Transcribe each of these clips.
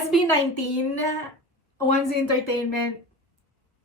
SB19, Onesie Entertainment,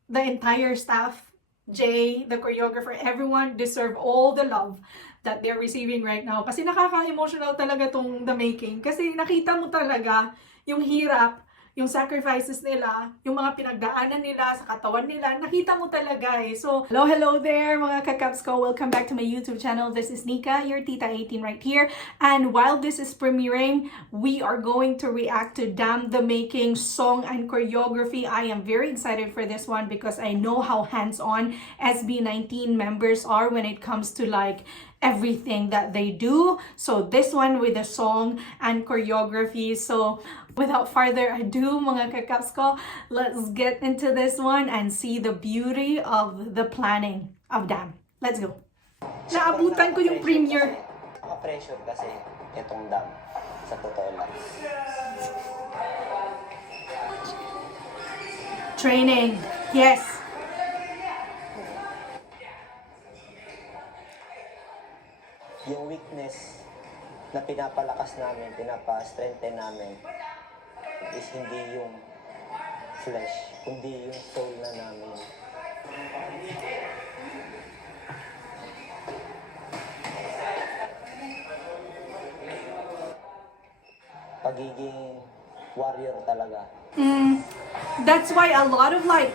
the entire staff, Jay, the choreographer, everyone deserve all the love that they're receiving right now. Kasi nakaka-emotional talaga tong The Making. Kasi nakita mo talaga yung hirap, yung sacrifices nila, yung mga pinagdaanan nila sa katawan nila, nakita mo talaga eh. So, hello there mga kakaps ko. Welcome back to my YouTube channel. This is Nika, your Tita 18 right here. And while this is premiering, we are going to react to Damn The Making song and choreography. I am very excited for this one because I know how hands-on SB19 members are when it comes to like everything that they do. So this one with the song and choreography. So without further ado, mga kakaps ko, let's get into this one and see the beauty of the planning of Damn. Let's go. Naabutan ko yung premiere. Naka-pressure kasi itong Damn. Sa totoo lang. Training. Yes. Yung weakness na pinapalakas namin, pinapa-strengthen namin is hindi yung flesh, kundi yung soul na namin. Pagiging warrior talaga. That's why a lot of like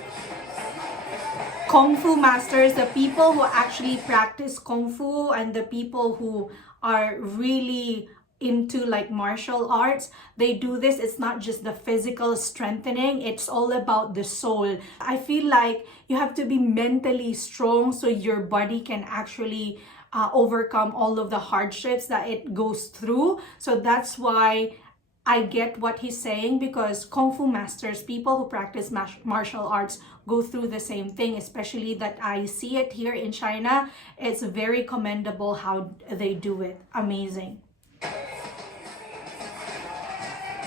Kung Fu masters, the people who actually practice Kung Fu and the people who are really into like martial arts, they do this. It's not just the physical strengthening, it's all about the soul. I feel like you have to be mentally strong so your body can actually overcome all of the hardships that it goes through. So that's why I get what he's saying, because Kung Fu masters, people who practice martial arts, go through the same thing, especially that I see it here in China. It's very commendable how they do it. Amazing.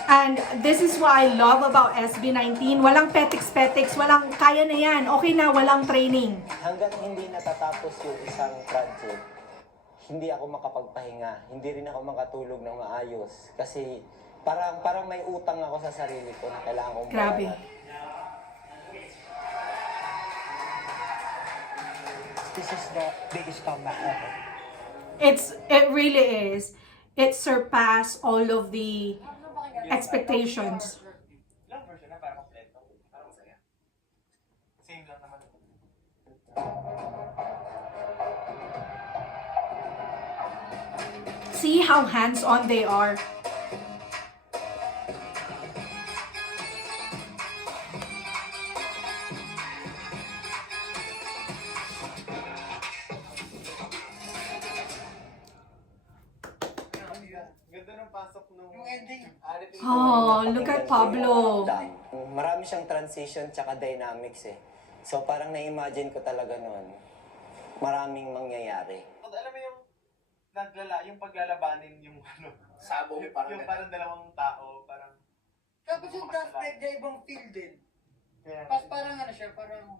And this is what I love about SB19. Walang petiks-petiks, walang kaya na yan. Okay na, walang training. Hanggang hindi natatapos yung isang project, hindi ako makapagpahinga. Hindi rin ako makatulog ng maayos. Kasi parang may utang ako sa sarili ko na kailangan kong Grabe. bayaran. This is the biggest comeback ever. It really is. It surpassed all of the expectations. Ilang version na para kompleto? Parang masaya. Same lang naman. See how hands-on they are. Ganda ng pasok nung ending. Oh, look at Pablo. Marami siyang transition tsaka dynamics eh. So parang na-imagine ko talaga noon, maraming mangyayari. Alam mo yung yung paglalabanin yung ano, sabong yung parang dalawang tao, parang Tapos yung dance break na ibang feel din. kaya Parang ano siya, parang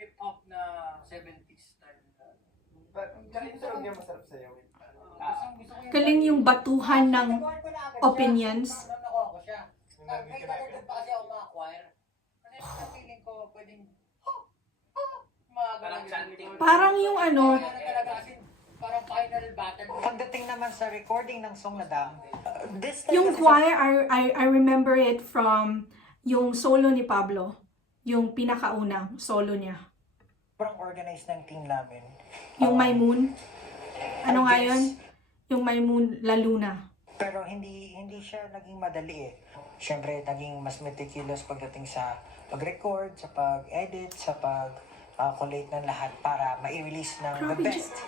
hip-hop na 70s style. yung intro niya masarap sa'yo. Galing yung batuhan ng opinions. Nakuha ko siya. May nagagod pa kasi ako mga choir. Kasi sa feeling ko, pwedeng Parang chanting. Parang yung ano, parang final battle. Pagdating naman sa recording ng song na Damn, this time yung kasi choir, I remember it from yung solo ni Pablo. Yung pinakaunang solo niya. sobrang organized ng team namin. Yung My Moon. Ano nga I guess, yun? Yung My Moon, La Luna. Pero hindi siya naging madali eh. Siyempre, naging mas meticulous pagdating sa pag-record, sa pag-edit, sa pag-collate ng lahat para ma-release ng the Grabe, best.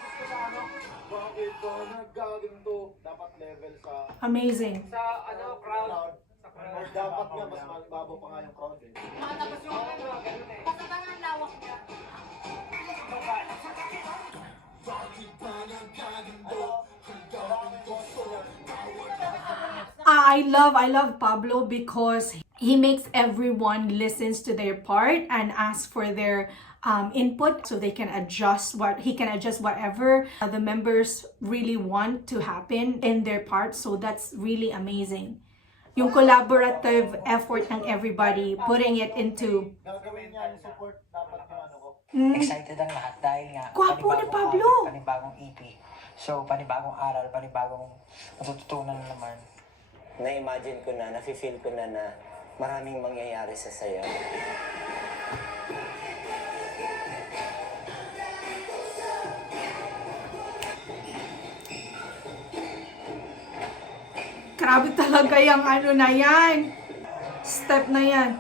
Bakit ko nagkaganto? Dapat level sa Amazing. crowd. Or dapat nga mas mababaw pa nga yung crowd eh. Tapos yung ganun eh. Basta ang lawak niya. I love Pablo because he makes everyone listens to their part and asks for their input so they can adjust whatever the members really want to happen in their part. So that's really amazing. yung collaborative effort ng everybody, putting it into... Gagawin niya yung support dapat yung ano ko. Excited ang lahat dahil nga Gwapo ni Pablo! Aral, panibagong EP. So, panibagong aral, panibagong matututunan na naman. Na-imagine ko na, nafe-feel ko na maraming mangyayari sa sayaw. Grabe talaga yung ano na yan. Step na yan.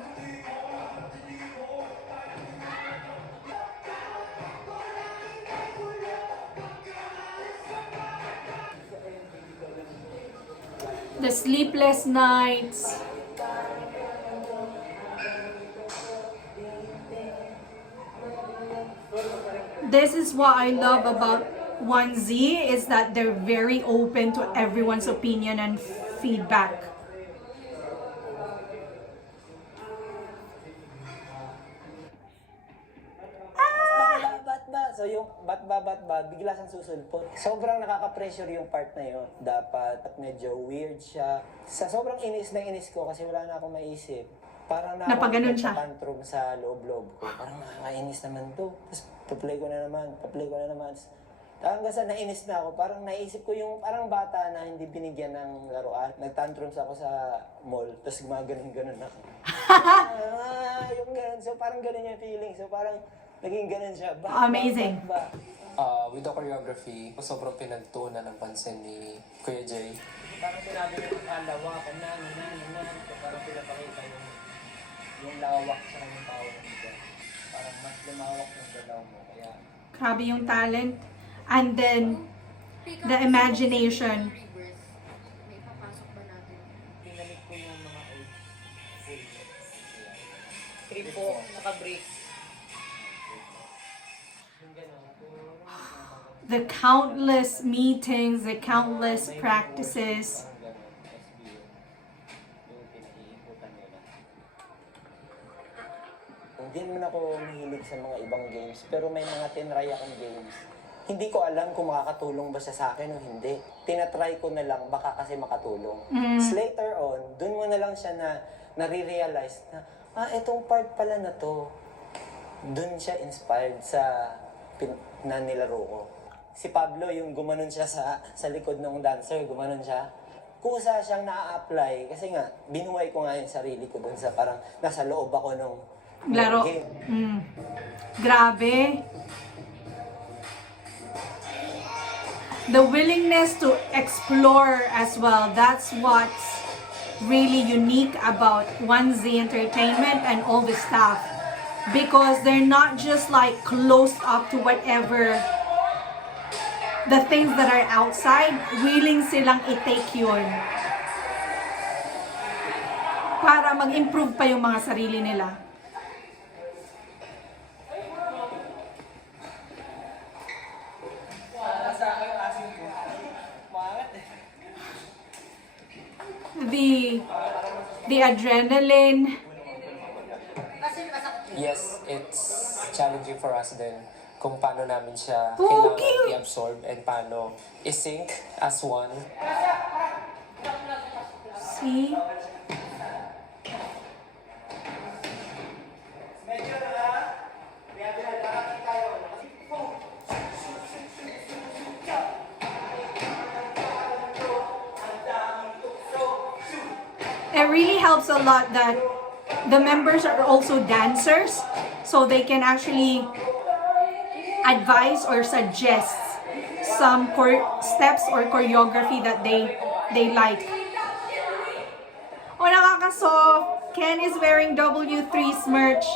The sleepless nights. This is what I love about 1Z is that they're very open to everyone's opinion and feedback. Ba't ba? So yung ba't ba, bigla siyang susulpot. Sobrang nakaka-pressure yung part na yun. Dapat medyo weird siya. Sa sobrang inis na inis ko kasi wala na akong maisip. Parang na Napaganon siya. tantrum sa loob-loob ko. Parang nakakainis naman to. Tapos pa-play ko na naman. Hanggang sa nainis na ako, parang naisip ko yung parang bata na hindi binigyan ng laruan. Nagtantrums ako sa mall, tapos gumaganon-ganon ako. Yung ganon. So parang ganon yung feeling. So parang naging ganon siya. Amazing. Ba? With the choreography, sobrang pinagtuunan ng pansin ni Kuya Jay. Parang sinabi niyo yung lawakan na. So parang pinapakita yung lawak sa kanyang tao nito. Parang mas lumawak ng galaw mo. Kaya Grabe yung talent. And then, the imagination. May papasok ba natin? pinalik ko yung mga old full. Trip po, naka-break. Yung gano'n. The countless meetings, the countless practices. Hindi naman ako mahilig sa mga ibang games, pero may mga tinry akong games. Hindi ko alam kung makakatulong ba siya sa akin o hindi. Tinatry ko na lang, baka kasi makatulong. Later on, dun mo na lang siya na nare-realize na, etong part pala na to. Dun siya inspired sa na nilaro ko. Si Pablo, yung gumanon siya sa likod ng dancer, gumanon siya. Kusa siyang na-apply kasi nga, binuhay ko nga yung sarili ko dun sa parang nasa loob ako nung Laro. game. Grabe. The willingness to explore as well. That's what's really unique about 1Z Entertainment and all the staff. Because they're not just like closed up to whatever the things that are outside. Willing silang i-take yun. Para mag-improve pa yung mga sarili nila. The adrenaline. Yes, it's challenging for us din kung paano namin siya Okay. kailangan i-absorb and paano i-sync as one. See? It really helps a lot that the members are also dancers, so they can actually advise or suggest some steps or choreography that they like. Oh, nakakasoft! Ken is wearing W3's merch.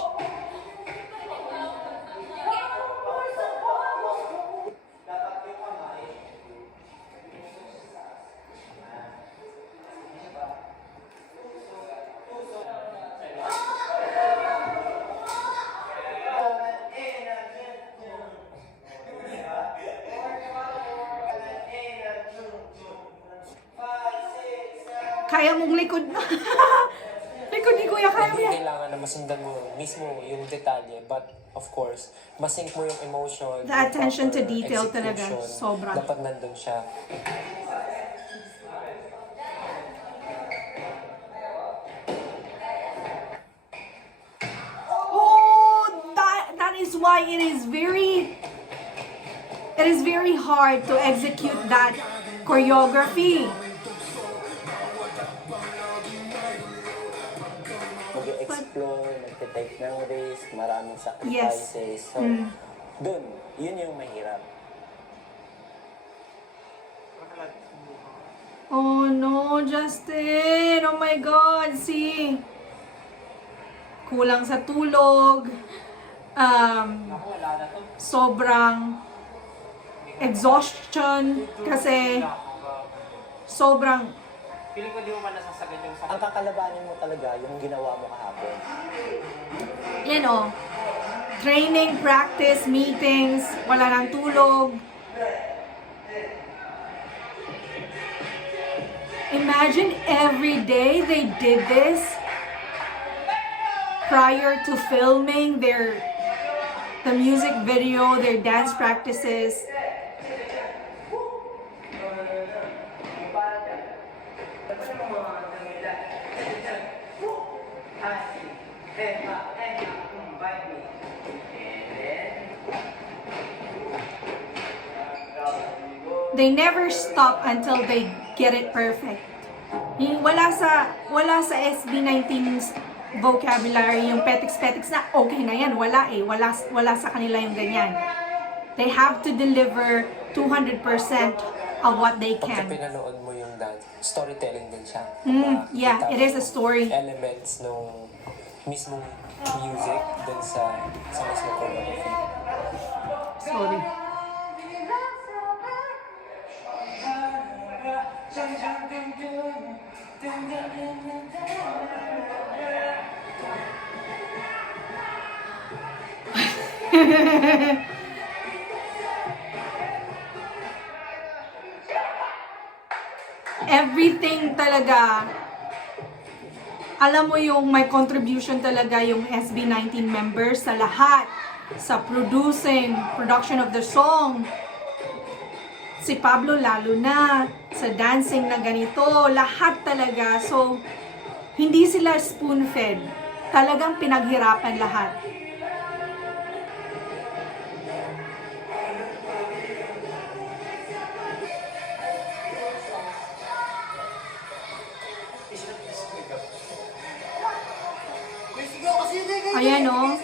Kaya mong likod. Likod ni Kuya, kaya mo Hindi yan. kailangan na masundan mo mismo yung detalye, but of course, masync mo yung emotion. The yung attention to proper detail talaga, execution. sobra. Dapat nandun siya. why it is very hard to execute that choreography. Mag-explore, magte-take ng risk, maraming sacrifices. So, dun, yun yung mahirap. Oh no, Justin! Oh my God! See? Kulang sa tulog. Sobrang exhaustion kasi sobrang Feeling ko di mo man nasasagad yung Ang kakalabanin mo talaga yung ginawa mo kahapon. training, practice, meetings, wala nang tulog. Imagine every day they did this prior to filming the music video, their dance practices. They never stop until they get it perfect. Wala sa SB19's vocabulary yung petiks-petiks na okay na yan. Wala eh. Wala sa kanila yung ganyan. They have to deliver 200% of what they Pagka can. pinanood mo yung dance, storytelling din siya. Yeah, Kita it is a mo story. Elements nung mismong music dun sa mismong choreography. Sorry. Everything talaga, alam mo yung may contribution talaga yung SB19 members sa lahat, sa production of the song. Si Pablo lalo na, sa dancing na ganito, lahat talaga. So, hindi sila spoon-fed. Talagang pinaghirapan lahat. Ayan o.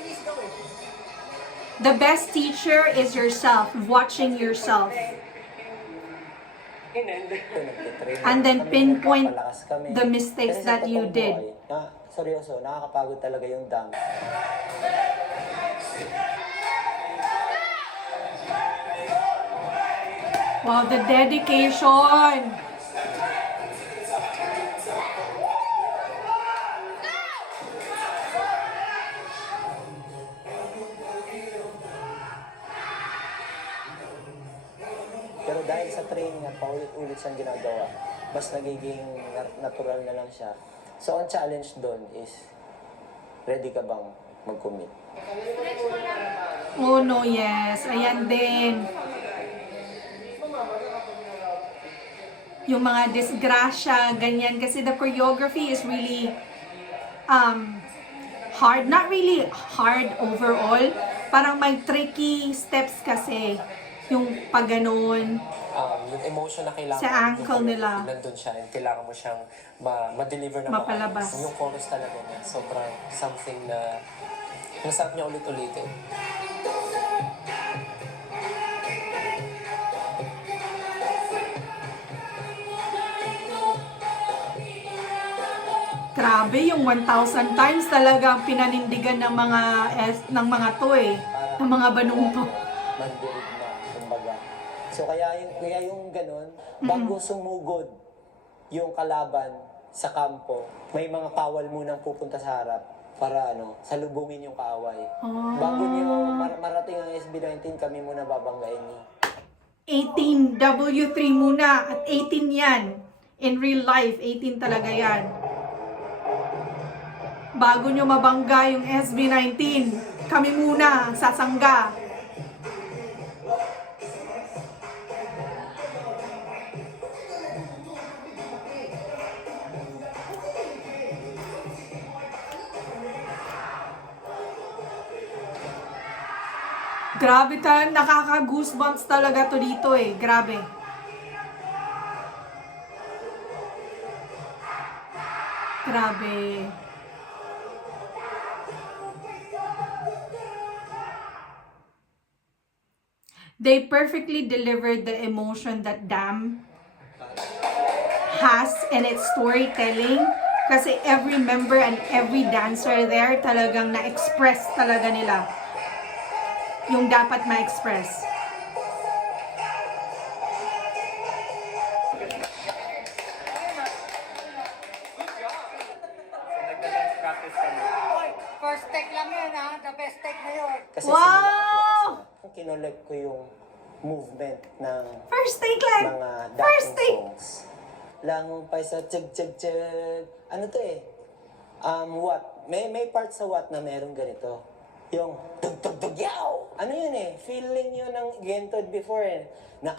The best teacher is yourself, watching yourself. And then pinpoint the mistakes that you did. Seryoso, nakakapagod talaga yung dance. Wow, the dedication! Pero dahil sa training at paulit-ulit siyang ginagawa, mas nagiging natural na lang siya. So, ang challenge doon is, ready ka bang mag-commit? Oh no, yes. Ayan din. Yung mga disgrasya, ganyan. Kasi the choreography is really hard. Not really hard overall. Parang may tricky steps kasi. Yung pag ganun. Yung emotion na kailangan Sa ankle nila. nandun siya and kailangan mo siyang ma-deliver na Mapalabas. maayos. Yung chorus talaga niya, sobrang something na nasarap niya ulit-ulitin. Grabe, yung 1,000 times talagang pinanindigan ng mga to eh. Ng mga banong to. Mandirig na, kumbaga. So, kaya yung ganun, bago sumugod yung kalaban sa kampo, may mga kawal munang pupunta sa harap para salubungin yung kaaway. Bago niyo marating ang SB19, kami muna babanggain niyo. 18 W3 muna at 18 yan. In real life, 18 talaga yan. Bago nyo mabangga yung SB19, kami muna sasangga. Grabe nakaka-goosebumps talaga to dito eh. Grabe. Grabe. They perfectly delivered the emotion that Dam has and its storytelling. Kasi every member and every dancer there talagang na-express talaga nila yung dapat ma-express. Nagda-dance practice kami. First take lang yun ha, the best take na yun. Kasi Wow! simula ko kinolect ko yung movement ng First take lang! mga First dating take! songs. Langpay sa tiyag. Ano to eh? What? May part sa what na meron ganito. Yung tug yaw! Ano yun eh? Feeling yun ng Gentod before eh. Na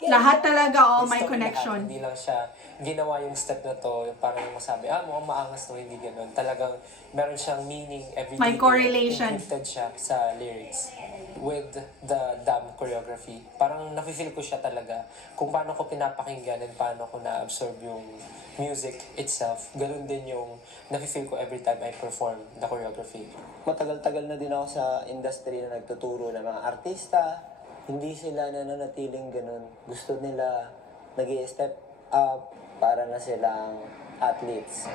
Lahat talaga, Gusto may ko connection. lahat, hindi lang siya ginawa yung step na to, yung parang yung masabi, mukhang maangas no, hindi ganun. Talagang meron siyang meaning, every May detail, correlation. encrypted siya sa lyrics. With the Dam choreography, parang nafe-feel ko siya talaga kung paano ko pinapakinggan and paano ko na-absorb yung music itself. Ganun din yung nafe-feel ko every time I perform the choreography. Matagal-tagal na din ako sa industry na nagtuturo ng mga artista. Hindi sila nananatiling ganun. Gusto nila nag-i-step up para na silang athletes.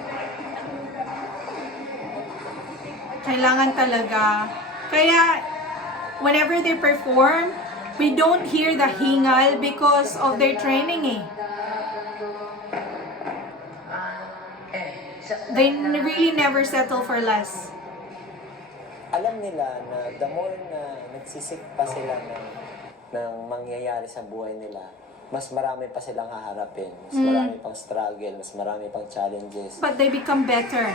Kailangan talaga. Kaya, whenever they perform, we don't hear the hingal because of their training eh. They really never settle for less. Alam nila na the more na nagsisik pa sila ng mangyayari sa buhay nila, mas marami pa silang haharapin. Mas marami pang struggle, mas marami pang challenges. But they become better.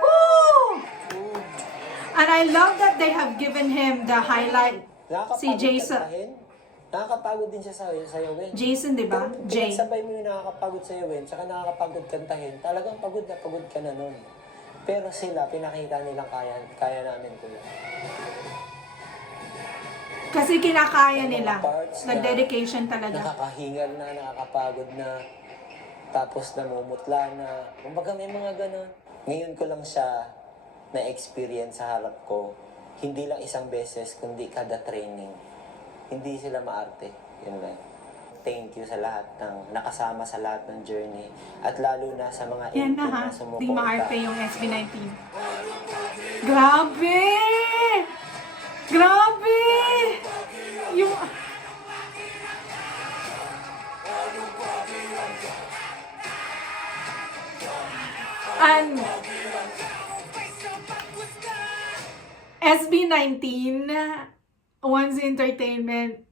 Woo! And I love that they have given him the highlight. Si Jason. kantahin. Nakakapagod din siya sa sayawin. Jason, di ba? Pero Jay. pinagsabay mo yung nakakapagod sayawin, tsaka nakakapagod kantahin, talagang pagod na pagod ka na nun. Pero sila, pinakita nilang kaya namin ko yun. Kasi kinakaya Yung mga nila. parts The na dedication talaga. Nakakahingal na, nakakapagod na, tapos namumutla na. Kumbaga may mga ganon. Ngayon ko lang siya na-experience sa harap ko. Hindi lang isang beses, kundi kada training. Hindi sila maarte. Yun lang. Thank you sa lahat ng nakasama sa lahat ng journey. At lalo na sa mga Yan na intern ha. na Di sumuporta. maarte yung SB19. Grabe! Grabe! Yung... And... SB19, One's Entertainment,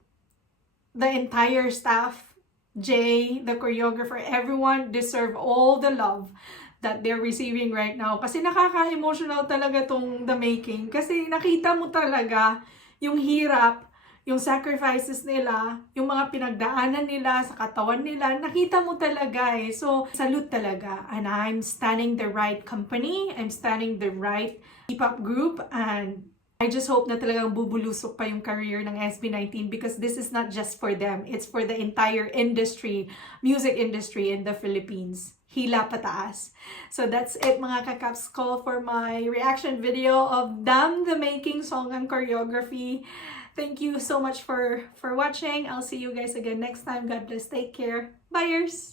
the entire staff, Jay, the choreographer, everyone deserve all the love that they're receiving right now. Kasi nakaka-emotional talaga tong The Making. Kasi nakita mo talaga yung hirap, yung sacrifices nila, yung mga pinagdaanan nila sa katawan nila. Nakita mo talaga eh. So, salute talaga. And I'm standing the right company. I'm standing the right K-pop group. And I just hope na talagang bubulusok pa yung career ng SB19 because this is not just for them. It's for the entire industry, music industry in the Philippines. Hila pataas. So that's it mga kakaps ko for my reaction video of Dam The Making song and choreography. Thank you so much for watching. I'll see you guys again next time. God bless. Take care. Byeers!